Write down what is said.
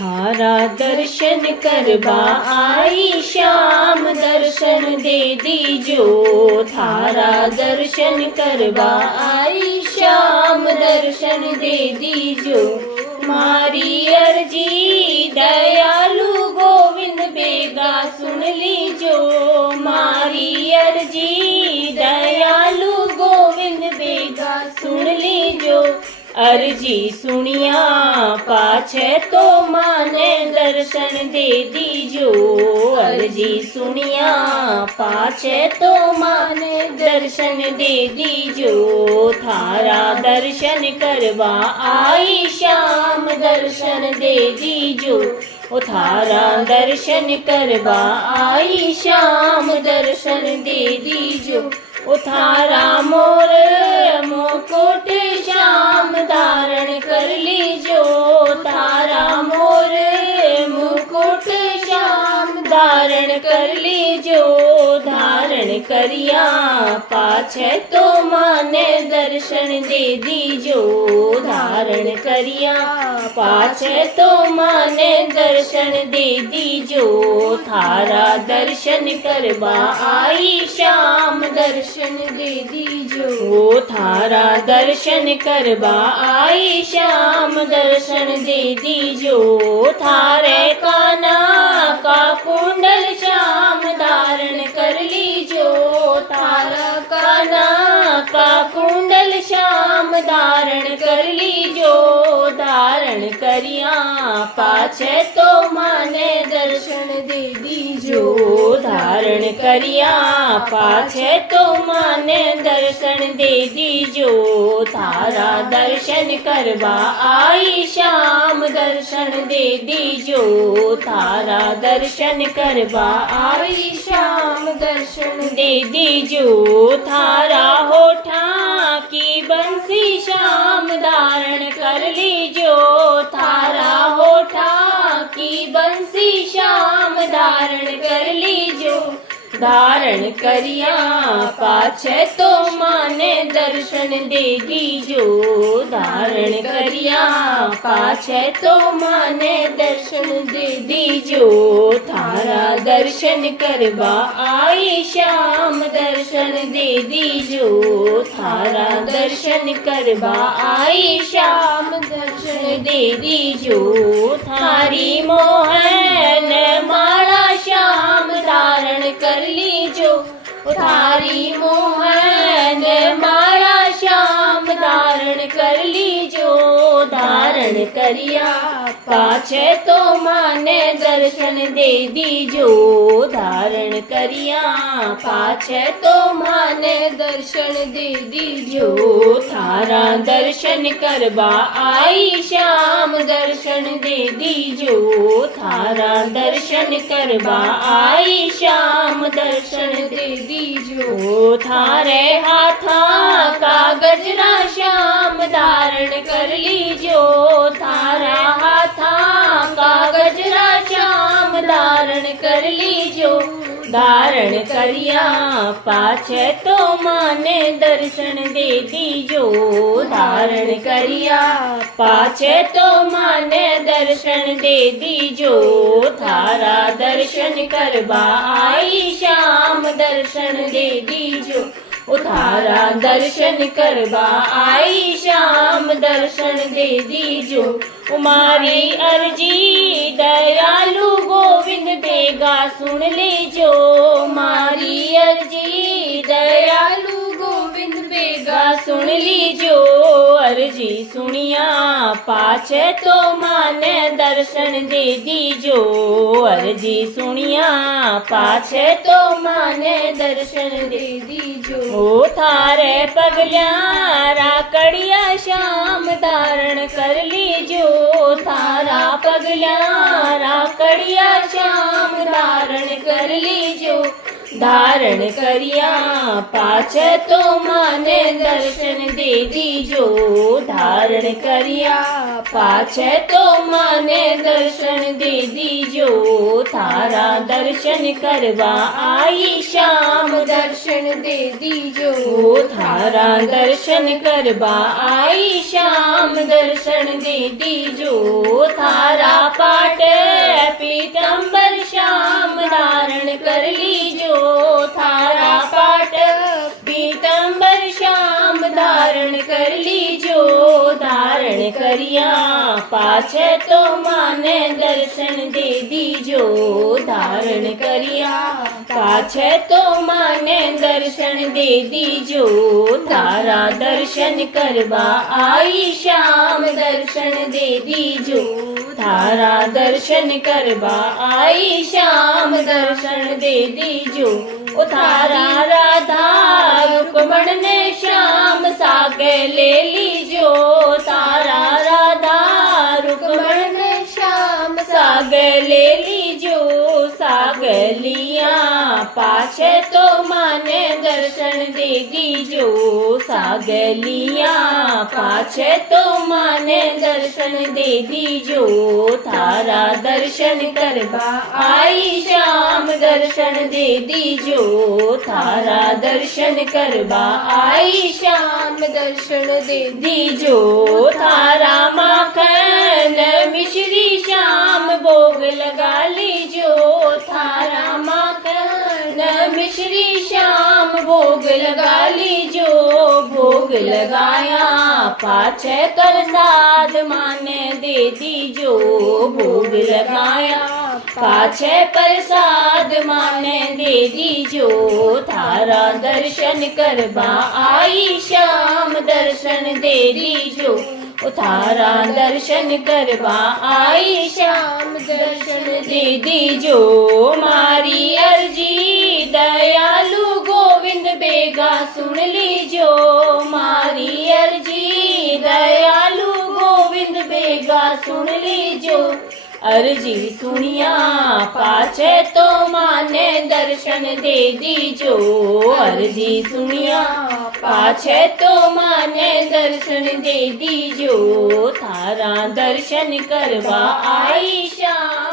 थारा दर्शन करवा आई श्याम दर्शन दे दीजो। थारा दर्शन करवा आई श्याम दर्शन दे दीजो। मारी अर्जी दयालु गोविंद बेगा सुन लीजो। मारी अर्जी दयालु गोविंद बेगा सुन लीजो। अर्जी सुनिया पाछे तो माने दर्शन दे दीजो। अर्जी सुनिया पाछे तो माने दर्शन दे दीजो। थारा दर्शन करवा आई श्याम दर्शन दे दीजो। ओ थारा दर्शन करवा आई श्याम दर्शन दे दीजो। ओ थारा मोर मुकुट श्याम धारण कर लीजो। थारा मोर मुकुट श्याम धारण कर लीजो। धारण करिया पाछे तो माने दर्शन दे दीजो। धारण करिया पाछे तो माने दर्शन दे दीजो। थारा दर्शन करवा आई श्याम दर्शन दे दीजो। ओ थारा दर्शन करवा आई श्याम दर्शन दे दीजो। थारे काना का कुंडल श्याम धारण कर लीजो। थारा काना का कुंडल श्याम धारण कर लीजो। धारण करिया पाछे तो माने दर्शन दे दीजो। धारण करिया पाछे तो माने दर्शन दे दीजो। थारा दर्शन करवा आई श्याम दर्शन दे दीजो। थारा दर्शन करवा आई श्याम दर्शन दे दीजो। थारा होठा की बंसी श्याम धारण कर लीजो। थारा होठा की बंसी श्याम धारण कर लीजो। धारण करिया पाछे तो माने दर्शन दे दीजो। धारण करिया पाछे तो माने दर्शन दे दीजो। थारा दर्शन करवा आई श्याम दर्शन दे दीजो। थारा दर्शन करवा आई श्याम दर्शन दे दीजो। थारी मोहन माला श्याम धारण कर लीजो। थारी मोहन माला श्याम धारण कर लीजो। धारण करिया पाछे तो माने दर्शन दे दीजो। धारण करिया पाछे तो माने दर्शन दे दीजो। थारा दर्शन करवा आई श्याम दर्शन दे दीजो। थारा दर्शन करवा आई श्याम दर्शन दे दीजो। थारे हाथा का गजरा श्याम धारण कर लीजो। थारा हाथा का गजरा श्याम धारण कर लीजो। धारण करिया पाछे तो माने दर्शन दे दीजो। धारण करिया पाछे तो माने दर्शन दे दीजो। थारा दर्शन करवा आई श्याम दर्शन दे दीजो। ओ थारा दर्शन करवा आई श्याम दर्शन दे दीजो। मारी अर्जी दयालु गोविंद बेगा सुन लीजो। मारी अर्जी दयालु गोविंद बेगा सुन लीजो। अर्जी सुनिया पाछे तो माने दर्शन दे दीजो। अर्जी सुनिया पाछे तो माने दर्शन दे दीजो। ओ थारे पगल्या राकड़िया श्याम धारण कर लीजो। थारा पगल्या राकड़िया श्याम धारण कर लीजो। धारण करिया पाछे तो माने दर्शन दे दीजो। धारण करिया पाछे तो माने दर्शन दे दीजो। थारा दर्शन करवा आई श्याम दर्शन दे दीजो। थारा दर्शन करवा आई श्याम दर्शन दे दीजो। थारा पाठ पीतांबर श्याम धारण कर लीजो थारा पाट पीतांबर श्याम धारण कर लीजो धारण करिया पाछे तो माने दर्शन दे दीजो धारण करिया पाछे तो माने दर्शन दे दीजो थारा दर्शन करवा आई श्याम दर्शन दे दीजो थारा दर्शन करवा आई श्याम दर्शन दे दीजो ओ थारा राधा रुक्मण ने श्याम सागे ले लीजो तारा राधा रुक्मण ने श्याम सागे ले लीजो सागे लिया पाछे तो माने दर्शन दे दीजो सागे लिया पाछे तो माने दर्शन दे दीजो थारा दर्शन करवा आई श्याम दर्शन दे दीजो थारा दर्शन करवा आई श्याम दर्शन दे दीजो थारा माखन मिश्री श्याम भोग लगा लीजो थारा माखन मिश्री श्याम भोग लगा लीजो भोग लगाया पाछे प्रसाद माने दे दीजो भोग लगाया पाछे प्रसाद माने दे दीजो थारा दर्शन करवा आई श्याम दर्शन दे दीजो थारा दर्शन करवा आई श्याम दर्शन दे दीजो मारी अर्जी दयालु गोविंद बेगा सुन लीजो मारी अर्जी दयालु गोविंद बेगा सुन लीजो अर्जी सुनिया पाछे तो माने दर्शन दे दीजो अर्जी सुनिया पाछे तो माने दर्शन दे दीजो थारा दर्शन करवा आई श्याम